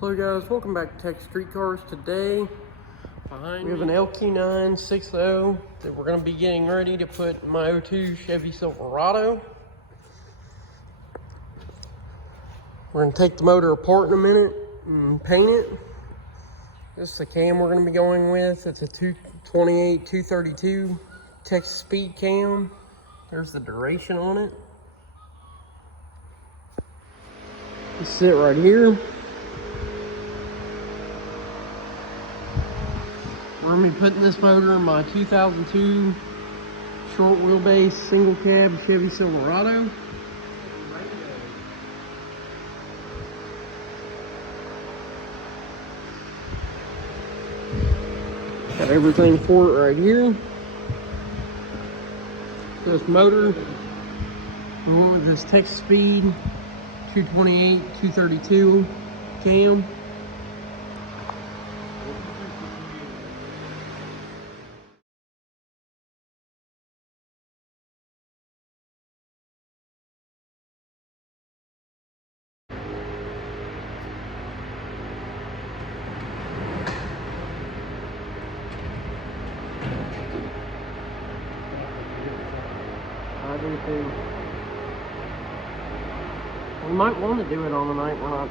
Hello guys, welcome back to Tech Street Cars. Today we have an Lq9 6.0 that we're going to be getting ready to put in my 02 Chevy Silverado. We're going to take the motor apart in a minute and paint it. This is the cam we're going to be going with. It's a 228 232 Texas Speed cam. There's the duration on it. Just sit right here. We're going to be putting this motor in my 2002 short wheelbase single cab Chevy Silverado. Got everything for it right here. So this motor, we went with this Texas Speed 228 232 cam. I do too. We might want to do it on the night we're not.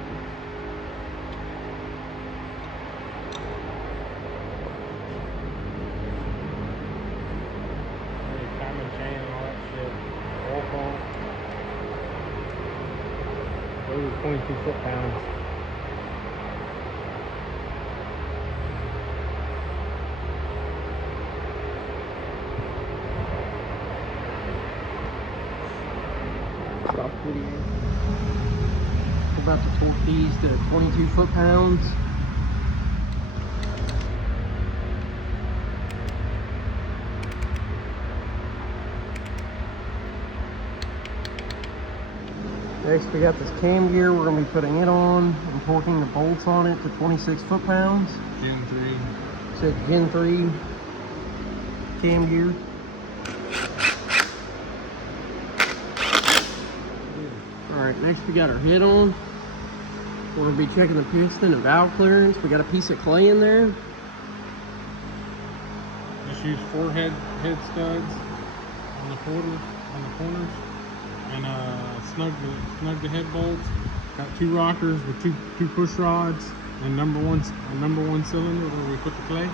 Timing chain and all that shit. Oil pump. Those are 22 foot-pounds. Stop video. We're about to torque these to 22 foot-pounds. Next, we got this cam gear. We're going to be putting it on and torquing the bolts on it to 26 foot-pounds. Gen 3. Said Gen 3 cam gear. Alright, next we got our head on. We're going to be checking the piston and valve clearance. We got a piece of clay in there. Just use 4 head studs on the corners, and snug the head bolts. Got 2 rockers with two push rods, and number one cylinder where we put the clay.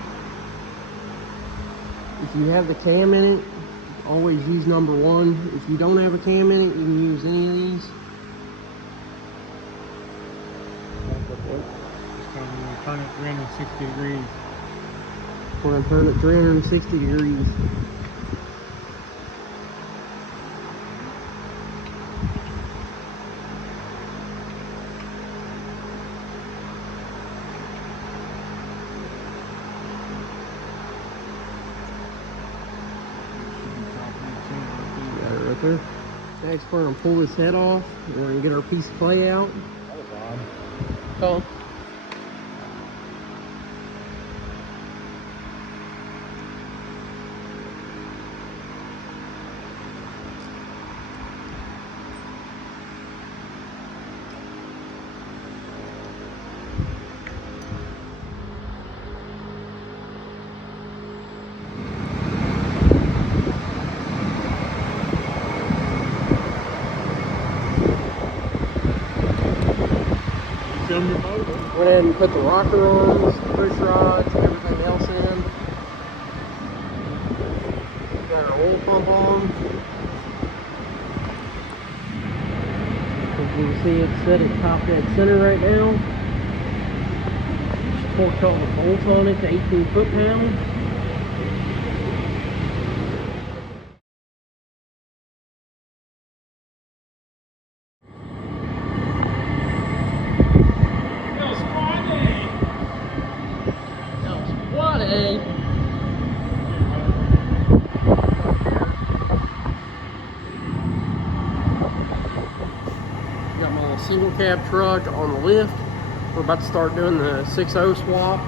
If you have the cam in it, always use number 1. If you don't have a cam in it, you can use any of these. Just turn it 360 degrees. We're going to turn it 360 degrees. Got it right there. Next, we're going to pull this head off. We're going to get our piece of clay out. That was odd. Oh. Went ahead and put the rocker arms, the push rods, and everything else in. Got our oil pump on. As you can see, it's set at top dead center right now. Just torqued all the bolts on it to 18 foot-pounds. Got my little single cab truck on the lift. We're about to start doing the 6.0 swap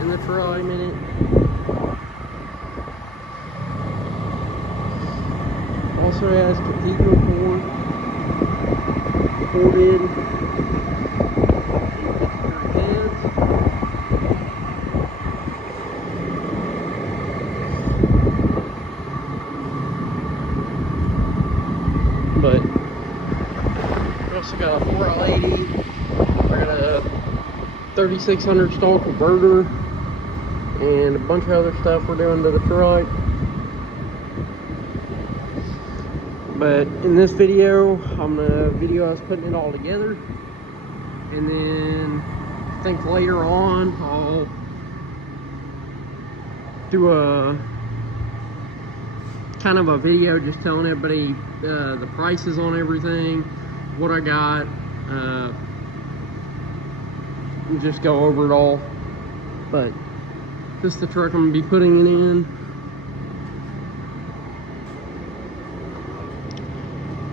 in the truck in a minute. Also has cathedral cord ported. 3600 stall converter, and a bunch of other stuff we're doing to the truck. But in this video, I'm gonna video us putting it all together, and then I think later on I'll do a kind of a video just telling everybody the prices on everything, what I got, and just go over it all. But this is the truck I'm gonna be putting it in.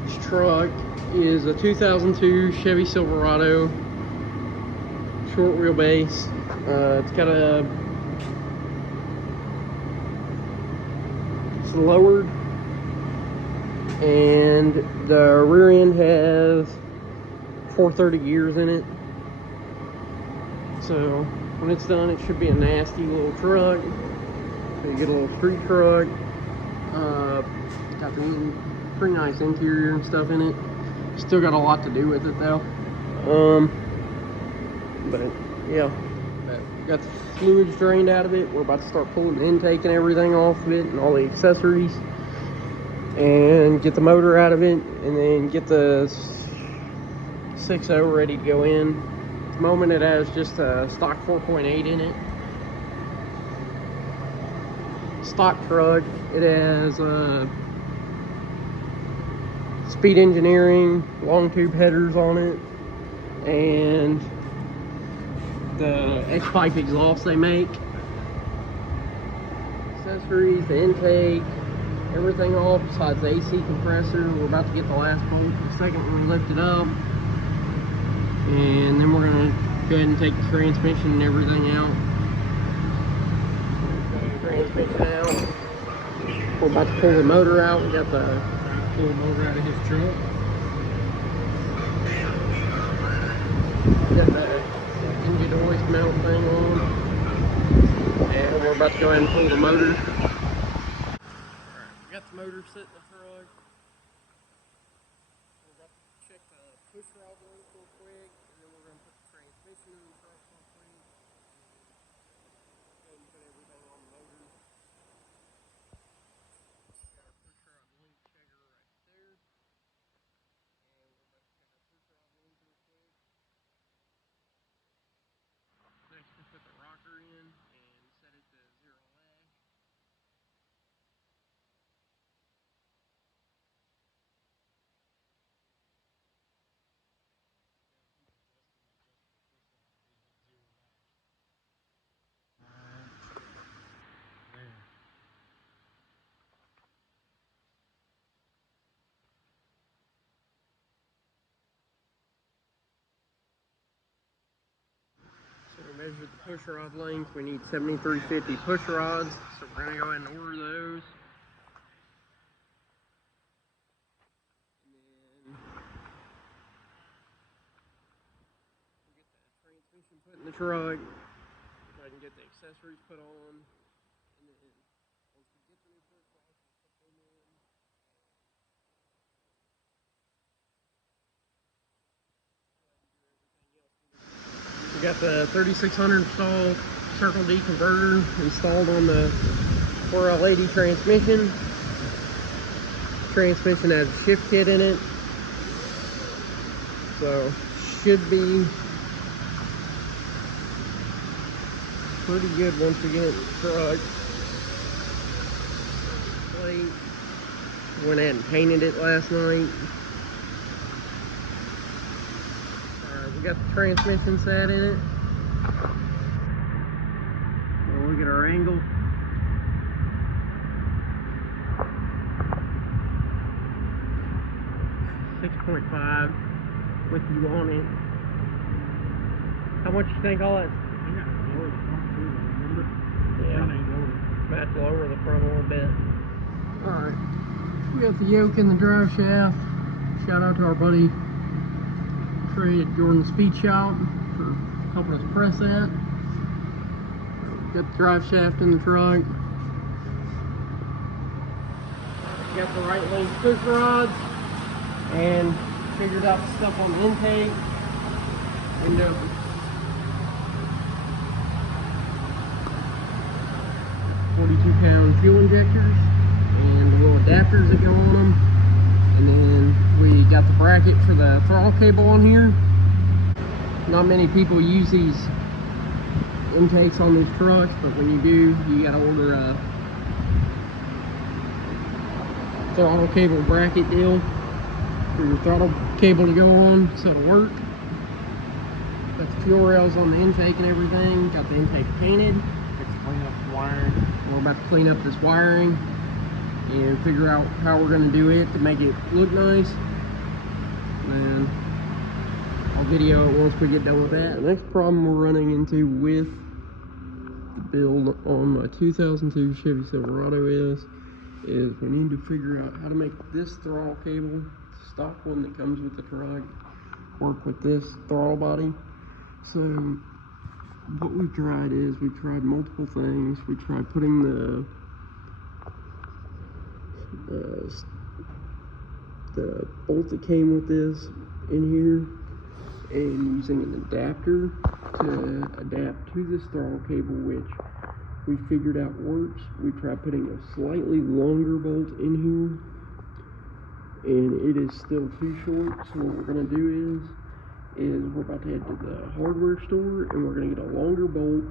This truck is a 2002 Chevy Silverado, short wheelbase. It's got it's lowered, and the rear end has 430 gears in it. So when it's done, it should be a nasty little truck. So you get a little street truck. Got the pretty nice interior and stuff in it. Still got a lot to do with it though. But yeah, got the fluids drained out of it. We're about to start pulling the intake and everything off of it, and all the accessories, and get the motor out of it, and then get the 6.0 ready to go in. At the moment it has just a stock 4.8 in it. Stock truck. It has Speed Engineering long tube headers on it, and the X-pipe exhaust they make. Accessories, the intake, everything off besides the AC compressor. We're about to get the last bolt the second when we lift it up, and then we're gonna go ahead and take the transmission and everything out. Transmission out. We're about to pull the motor out. We got the motor out of his truck. Got the engine hoist mount thing on, and we're about to go ahead and pull the motor. Alright, we got the motor sitting in the truck. We're about to check the push rod length real quick, and then we're going to put the transmission in the truck real quick. Go ahead and put everything on the motor. Got our push rod length checker right there. And we're about to check our push rod length real quick. Next, we put the rocker in and set it to 0 lag. So we measured the push rod length. We need 7350 push rods, so we're going to go ahead and order those. And then we'll get the transmission put in the truck, so I can get the accessories put on. And then once we get the new push rods, we'll put them in. We got the 3600 stall Circle D converter installed on the 4L80 transmission. Transmission has a shift kit in it, so should be pretty good once we get it in the truck. Plate. Went ahead and painted it last night. We got the transmission set in it. We'll look at our angle. .5 with you on it. How much you think all that? Yeah, might have to lower the front a little bit. Alright, we got the yoke in the drive shaft. Shout out to our buddy Trey at Jordan Speed Shop for helping us press that. Got the drive shaft in the truck. Got the right length push rods, and figured out the stuff on the intake. And pound fuel injectors and the little adapters that go on them. And then we got the bracket for the throttle cable on here. Not many people use these intakes on these trucks, but when you do, you gotta order a throttle cable bracket deal for your throttle cable to go on so it'll work. Got the fuel rails on the intake and everything. Got the intake painted. Let's clean up the wiring. We're about to clean up this wiring and figure out how we're going to do it to make it look nice. And I'll video it once we get done with that. The next problem we're running into with the build on my 2002 Chevy Silverado is we need to figure out how to make this throttle cable, stock one that comes with the truck, work with this throttle body. So what we've tried is we've tried multiple things. We tried putting the bolt that came with this in here and using an adapter to adapt to this throttle cable, which we figured out works. We tried putting a slightly longer bolt in here and it is still too short. So what we're going to do is we're about to head to the hardware store and we're going to get a longer bolt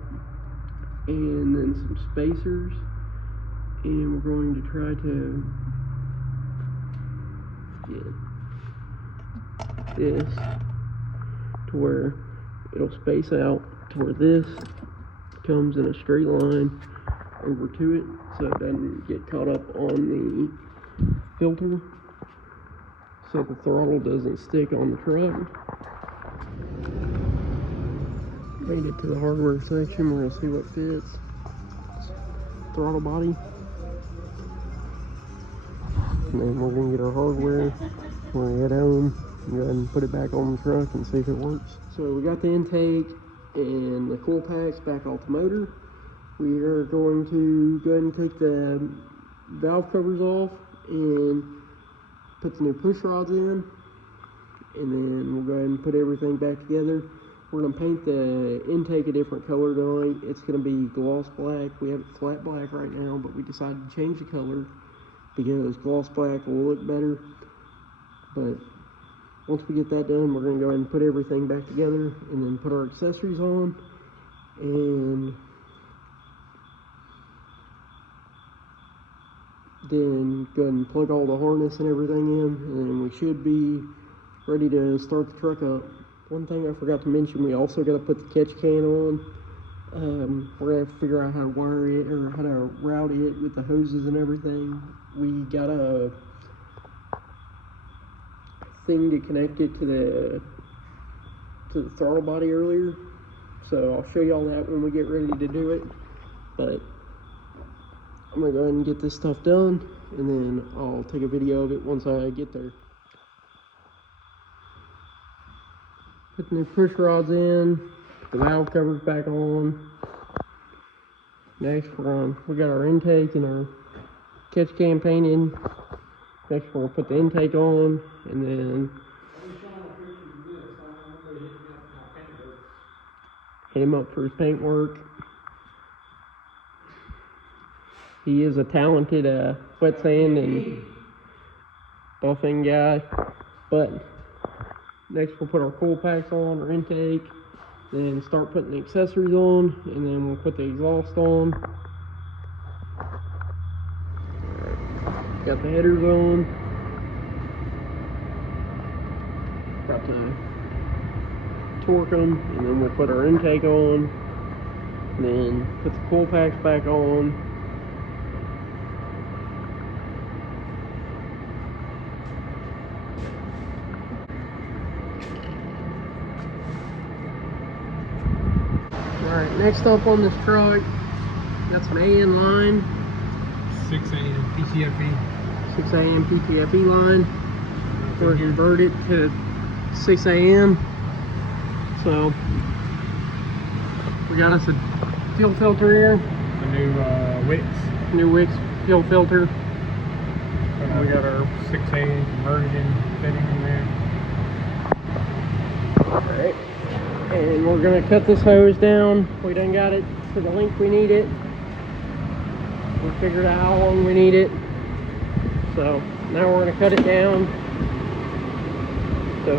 and then some spacers, and we're going to try to get this to where it'll space out to where this comes in a straight line over to it so it doesn't get caught up on the filter, so the throttle doesn't stick on the truck. Made it to the hardware section. We're gonna see what fits. Throttle body. And then we're gonna get our hardware. We're gonna head home, go ahead and put it back on the truck and see if it works. So we got the intake and the coil packs back off the motor. We are going to go ahead and take the valve covers off and put the new push rods in. And then we'll go ahead and put everything back together. We're going to paint the intake a different color tonight. It's going to be gloss black. We have it flat black right now, but we decided to change the color because gloss black will look better. But once we get that done, we're going to go ahead and put everything back together and then put our accessories on and then go ahead and plug all the harness and everything in, and then we should be ready to start the truck up. One thing I forgot to mention, we also got to put the catch can on. We're going to have to figure out how to wire it or how to route it with the hoses and everything. We got a thing to connect it to the throttle body earlier, so I'll show you all that when we get ready to do it. But I'm going to go ahead and get this stuff done, and then I'll take a video of it once I get there. Put the new push rods in, the valve covers back on. Next we got our intake and our catch can painted. Next we're gonna put the intake on, and then hit him up for his paint work. He is a talented wet sand and buffing guy, but next we'll put our coil packs on, our intake, then start putting the accessories on, and then we'll put the exhaust on. Alright, got the headers on. About to torque them, and then we'll put our intake on, and then put the coil packs back on. Alright, next up on this truck, got some AN line. 6 AM PTFE. 6 AM PTFE line. We're converted to 6 AM. So, we got us a fuel filter here. A new Wix. New Wix fuel filter. We got our 6 AM conversion fitting in there. Alright. And we're going to cut this hose down. We done got it to the length we need it. We figured out how long we need it. So now we're going to cut it down to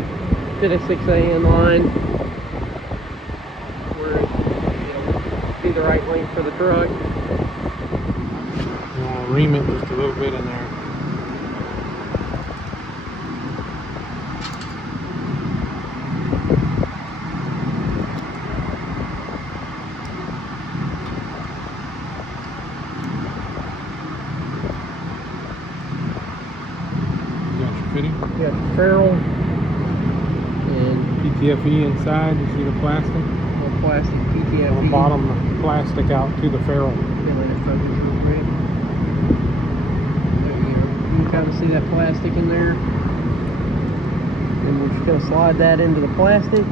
fit a 6A line where it'll be the right length for the truck. You want to ream it just a little bit in there. Fitting. You got the ferrule and PTFE inside. You see the plastic? the plastic PTFE. On the bottom, the plastic out to the ferrule. There you go. You can kind of see that plastic in there. And we're just going to slide that into the plastic.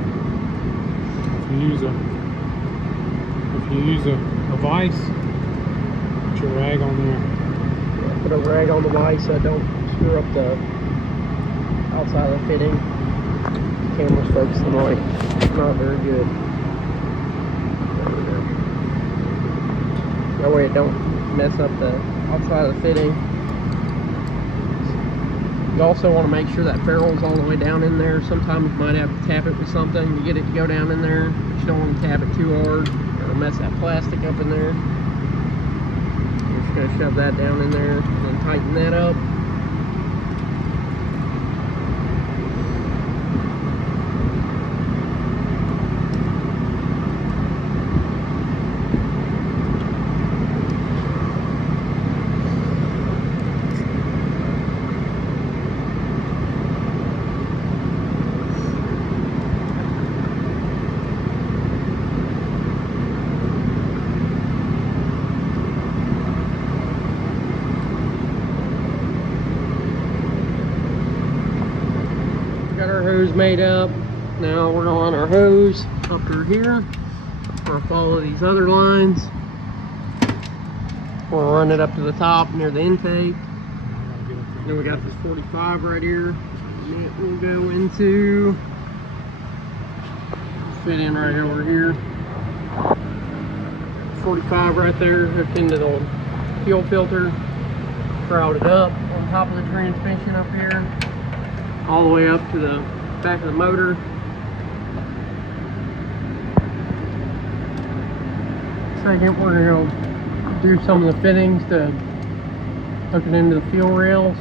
If you use a vise, put your rag on there. Yeah, put a rag on the vise so I don't screw up the outside of the fitting. The camera's focusing like not very good. There we go. That way it don't mess up the outside of the fitting. You also want to make sure that ferrule's all the way down in there. Sometimes you might have to tap it with something to get it to go down in there. But you don't want to tap it too hard. It'll mess that plastic up in there. You're just going to shove that down in there and then tighten that up. Got our hose made up. Now we're gonna run our hose up through here. We're gonna follow these other lines. We're gonna run it up to the top near the intake. Then we got this 45 right here. And it will go into, fit in right over here. 45 right there, hooked into the fuel filter. Throttled up on top of the transmission up here. All the way up to the back of the motor. Second, we're going to do some of the fittings to hook it into the fuel rails.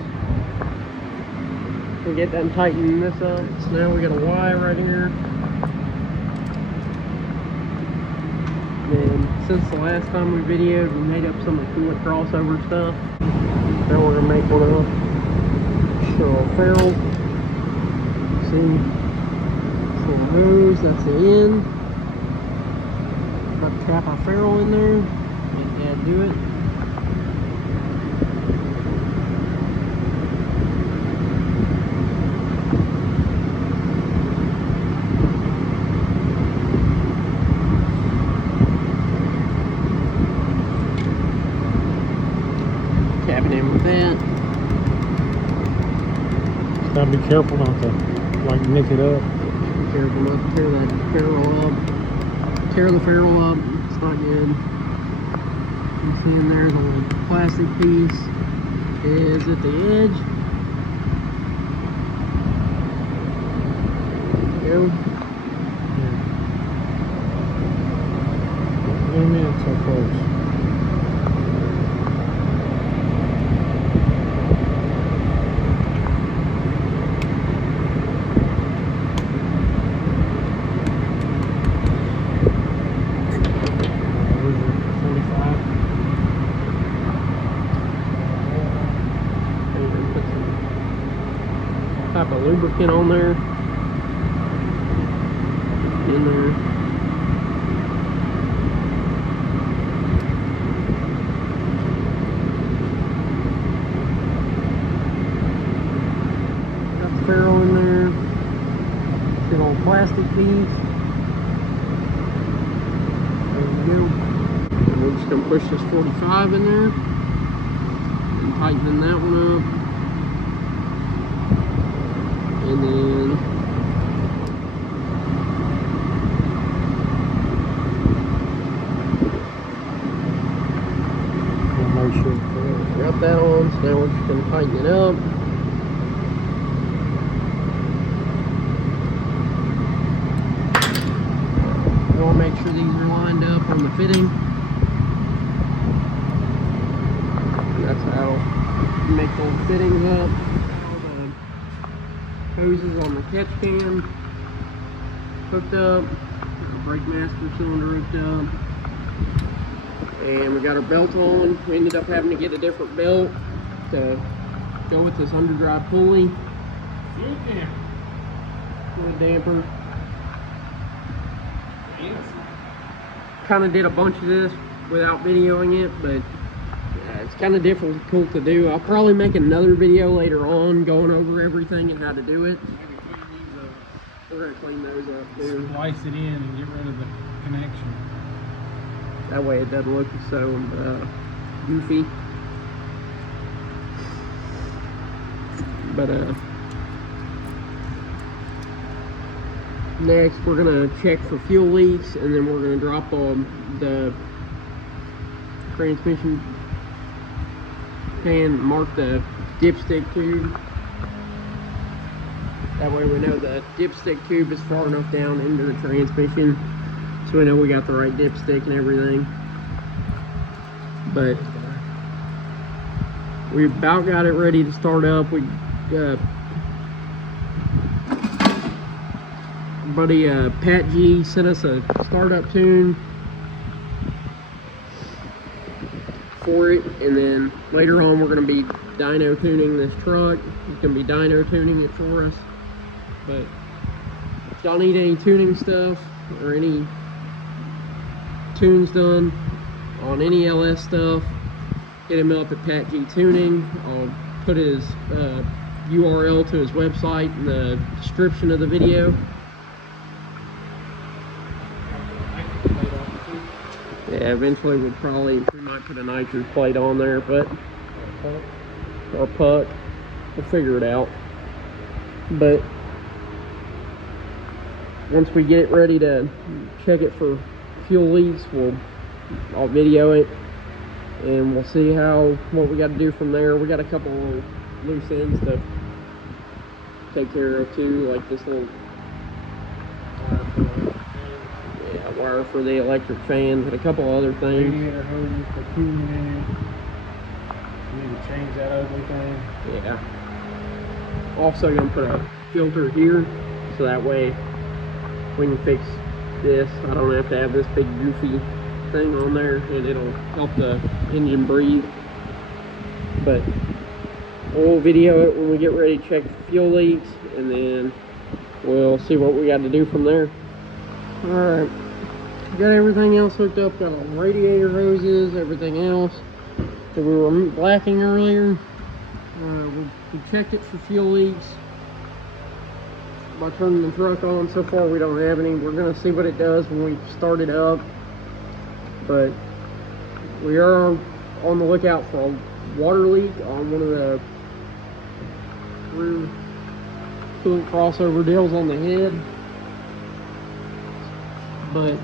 We'll get them tightening this up. So now we got a Y right here. And since the last time we videoed, we made up some of the coolant crossover stuff. Now we're going to make one of a ferrule. See, this little hose, that's the end. About to trap our ferrule in there. Let Dad do it. Tapping in with that. Just gotta be careful not to like nick it up. Be careful not to tear that ferrule up. Tear the ferrule up, it's not good. You see in there the little plastic piece is at the edge. There we go. What do you mean it's so close? Type of lubricant on there. In there. Got the ferrule in there. Good old plastic piece. There we go. And we're just gonna push this 45 in there and tighten that one up. And then We'll make sure on, so now we're just going to tighten it up. We want to make sure these are lined up on the fitting. That's how you make those fittings up. All the hoses on the catch can hooked up, brake master cylinder hooked up, and we got our belt on. We ended up having to get a different belt to go with this underdrive pulley. Fluid damper. Kind of did a bunch of this without videoing it, but it's kind of difficult to do. I'll probably make another video later on going over everything and how to do it. We're going to clean those up too. Slice it in and get rid of the connection. That way it doesn't look so goofy. But next we're going to check for fuel leaks, and then we're going to drop on the transmission pan, mark the dipstick tube. That way we know the dipstick tube is far enough down into the transmission, so we know we got the right dipstick and everything. But we about got it ready to start up. We buddy Pat G sent us a startup tune for it, and then later on we're going to be dyno tuning this truck. He's going to be dyno tuning it for us. But if y'all need any tuning stuff or any tunes done on any LS stuff, hit him up at Pat G Tuning. I'll put his URL to his website in the description of the video. Yeah, eventually we might put a nitrous plate on there, but or puck, we'll figure it out. But once we get it ready to check it for fuel leaks, I'll video it, and we'll see what we got to do from there. We got a couple of loose ends to take care of too, like this little wire for the electric fan, and a couple other things. Radiator hoses for cooling in it. You need to change that ugly thing. Yeah. Also gonna put a filter here, so that way we can fix this. I don't have to have this big goofy thing on there, and it'll help the engine breathe. But we'll video it when we get ready to check for fuel leaks, and then we'll see what we got to do from there. Alright, got everything else hooked up, got all the radiator hoses, everything else that we were blacking earlier. We checked it for fuel leaks by turning the truck on. So far we don't have any. We're going to see what it does when we start it up, but we are on the lookout for a water leak on one of the rear coolant crossover deals on the head. But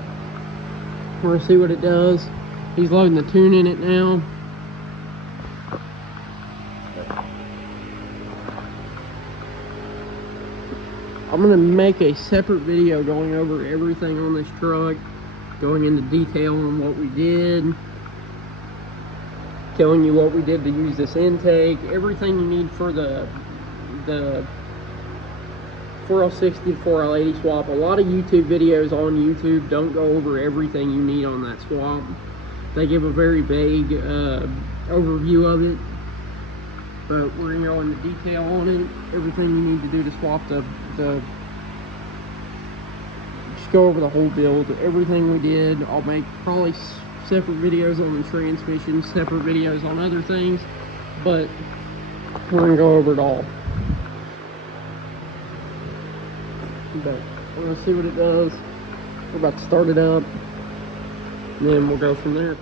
we're going to see what it does. He's loading the tune in it now. I'm going to make a separate video going over everything on this truck, going into detail on what we did, telling you what we did to use this intake, everything you need for the 4L60 to 4L80 swap. A lot of YouTube videos on YouTube don't go over everything you need on that swap. They give a very vague overview of it, but we're going to go into detail on it, everything you need to do to swap just go over the whole build, everything we did. I'll make probably separate videos on the transmission, separate videos on other things, but we're going to go over it all. But we're going to see what it does. We're about to start it up, and then we'll go from there.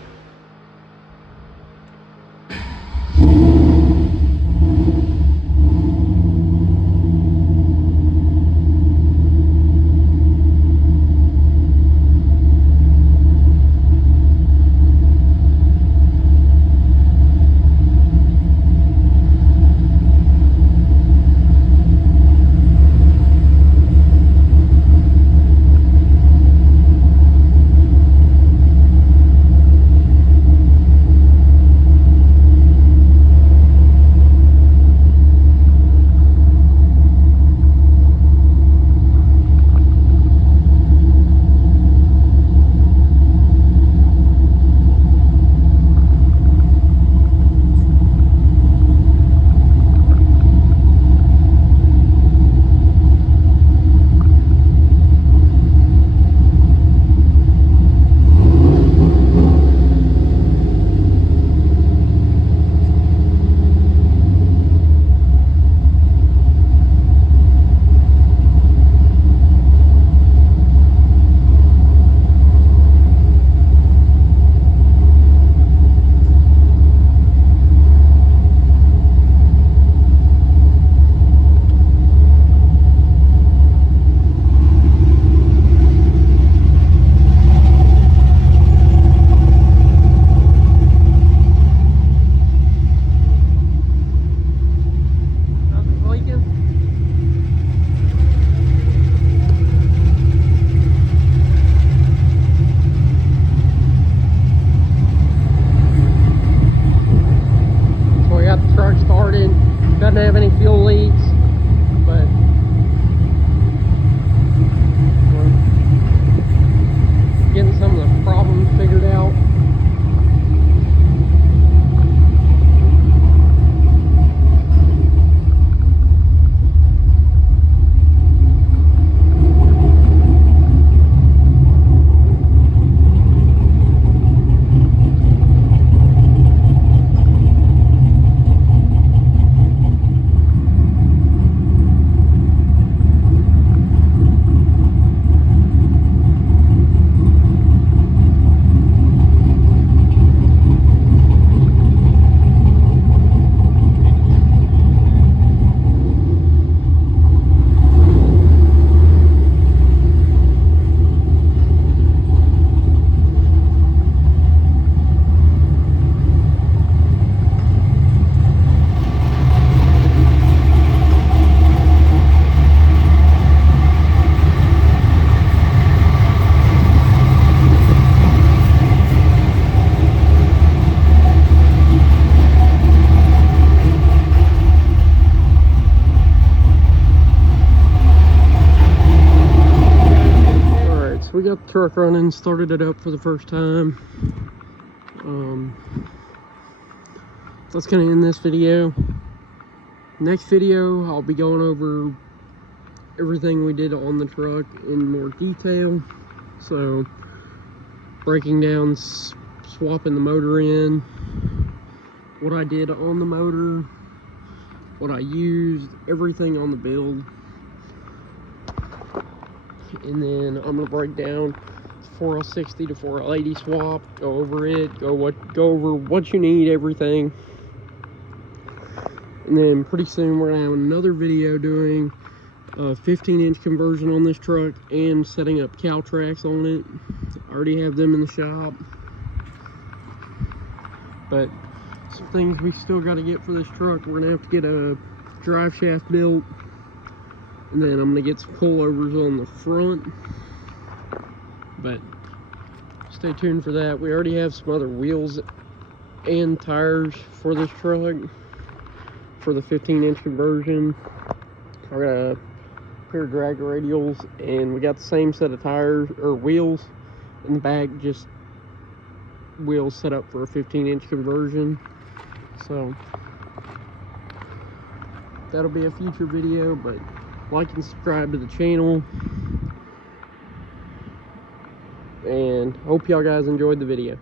truck running, started it up for the first time. So that's gonna end this video. Next video, I'll be going over everything we did on the truck in more detail. So breaking down, swapping the motor in, what I did on the motor, what I used, everything on the build. And then I'm gonna break down 4L60 to 4L80 swap, go over it, go over what you need, everything. And then pretty soon we're gonna have another video doing a 15-inch conversion on this truck and setting up cow tracks on it. I already have them in the shop, but some things we still got to get for this truck. We're gonna have to get a drive shaft built, and then I'm gonna get some coilovers on the front, but stay tuned for that. We already have some other wheels and tires for this truck for the 15-inch conversion. I got a pair of drag radials, and we got the same set of tires or wheels in the back, just wheels set up for a 15-inch conversion. So that'll be a future video, but like and subscribe to the channel, and hope y'all guys enjoyed the video.